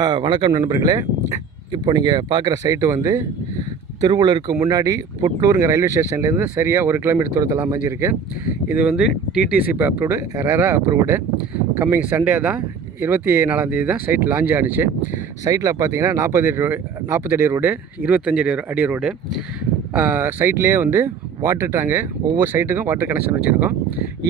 வணக்கம் நண்பர்களே. இப்போ நீங்கள் பார்க்குற சைட்டு வந்து திருவள்ளூருக்கு முன்னாடி புட்லூருங்கிற ரயில்வே ஸ்டேஷன்லேருந்து சரியாக 1 கிலோமீட்டர் தூரத்தில் அமைஞ்சிருக்கு. இது வந்து DTCP approved, RERA approved. Coming Sunday தான் 24ஆம் தேதி தான் சைட் லான்ச் ஆணுச்சு. சைட்டில் பார்த்தீங்கன்னா 40 அடி ரோடு, 25 அடி ரோடு. சைட்லேயே வந்து வாட்டர் டேங்கு, ஒவ்வொரு சைட்டுக்கும் வாட்டர் கனெக்ஷன் வச்சுருக்கோம்.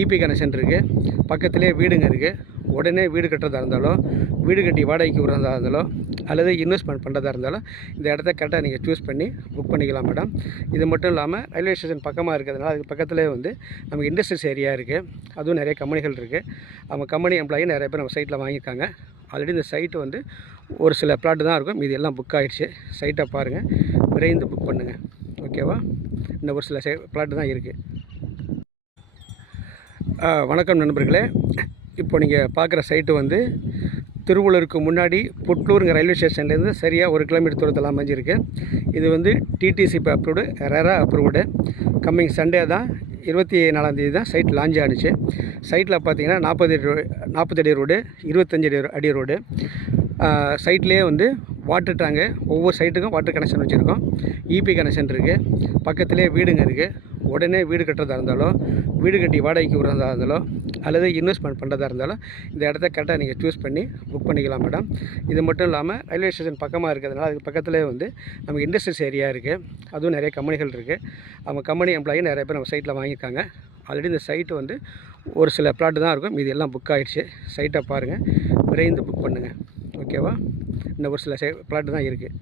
இபி கனெக்ஷன் இருக்குது. பக்கத்துலேயே வீடுங்க இருக்குது. உடனே வீடு கட்டுறதா இருந்தாலும், வீடு கட்டி வாடகைக்கு விடுறதா இருந்தாலும், அல்லது இன்வெஸ்ட்மெண்ட் பண்ணுறதா இருந்தாலும் இந்த இடத்த கரெக்டாக நீங்கள் சூஸ் பண்ணி புக் பண்ணிக்கலாம் மேடம். இது மட்டும் இல்லாமல் ரயில்வே ஸ்டேஷன் பக்கமாக இருக்கிறதுனால அதுக்கு பக்கத்துலேயே வந்து நமக்கு இண்டஸ்ட்ரியல்ஸ் ஏரியா இருக்குது. அதுவும் நிறைய கம்பெனிகள் இருக்குது. அவங்க கம்பெனி எம்ப்ளாயி நிறைய பேர் நம்ம சைட்டில் வாங்கியிருக்காங்க. ஆல்ரெடி இந்த சைட்டு வந்து ஒரு சில பிளாட்டு தான் இருக்கும். இது எல்லாம் புக் ஆகிடுச்சு. சைட்டை பாருங்கள், விரைந்து புக் பண்ணுங்கள். ஓகேவா? இன்னும் ஒரு சில பிளாட்டு தான் இருக்குது. வணக்கம் நண்பர்களே. இப்போ நீங்கள் பார்க்குற சைட்டு வந்து திருவள்ளூருக்கு முன்னாடி புட்லூருங்கிற ரயில்வே ஸ்டேஷன்லேருந்து சரியாக 1 கிலோமீட்டர் தூரத்தில் அமைஞ்சிருக்கு. இது வந்து DTCP approved, RERA approved. Coming Sunday தான் 24ஆம் தேதி தான் சைட் லான்ச் ஆணுச்சு. சைட்டில் பார்த்தீங்கன்னா 40 அடி ரோடு, 25 அடி ரோடு. சைட்லேயே வந்து வாட்டர் டேங்கு, ஒவ்வொரு சைட்டுக்கும் வாட்டர் கனெக்ஷன் வச்சுருக்கோம். இபி கனெக்ஷன் இருக்குது. பக்கத்துலேயே வீடுங்க இருக்குது. உடனே வீடு கட்டுறதா இருந்தாலும், வீடு கட்டி வாடகைக்கு விடுறதா இருந்தாலும், அல்லது இன்வெஸ்ட்மெண்ட் பண்ணுறதா இருந்தாலும் இந்த இடத்த கரெக்டாக நீங்கள் சூஸ் பண்ணி புக் பண்ணிக்கலாம் மேடம். இது மட்டும் இல்லாமல் ரயில்வே ஸ்டேஷன் பக்கமாக இருக்கிறதுனால அதுக்கு பக்கத்துலேயே வந்து நமக்கு இண்டஸ்ட்ரியல்ஸ் ஏரியா இருக்குது. அதுவும் நிறைய கம்பெனிகள் இருக்குது. அவங்க கம்பெனி எம்ப்ளாயி நிறைய பேர் நம்ம சைட்டில் வாங்கியிருக்காங்க. ஆல்ரெடி இந்த சைட்டு வந்து ஒரு சில பிளாட்டு தான் இருக்கும். இது எல்லாம் புக் ஆகிடுச்சு. சைட்டை பாருங்கள், விரைந்து புக் பண்ணுங்கள். ஓகேவா? இன்னும் ஒரு சில பிளாட்டு தான் இருக்குது.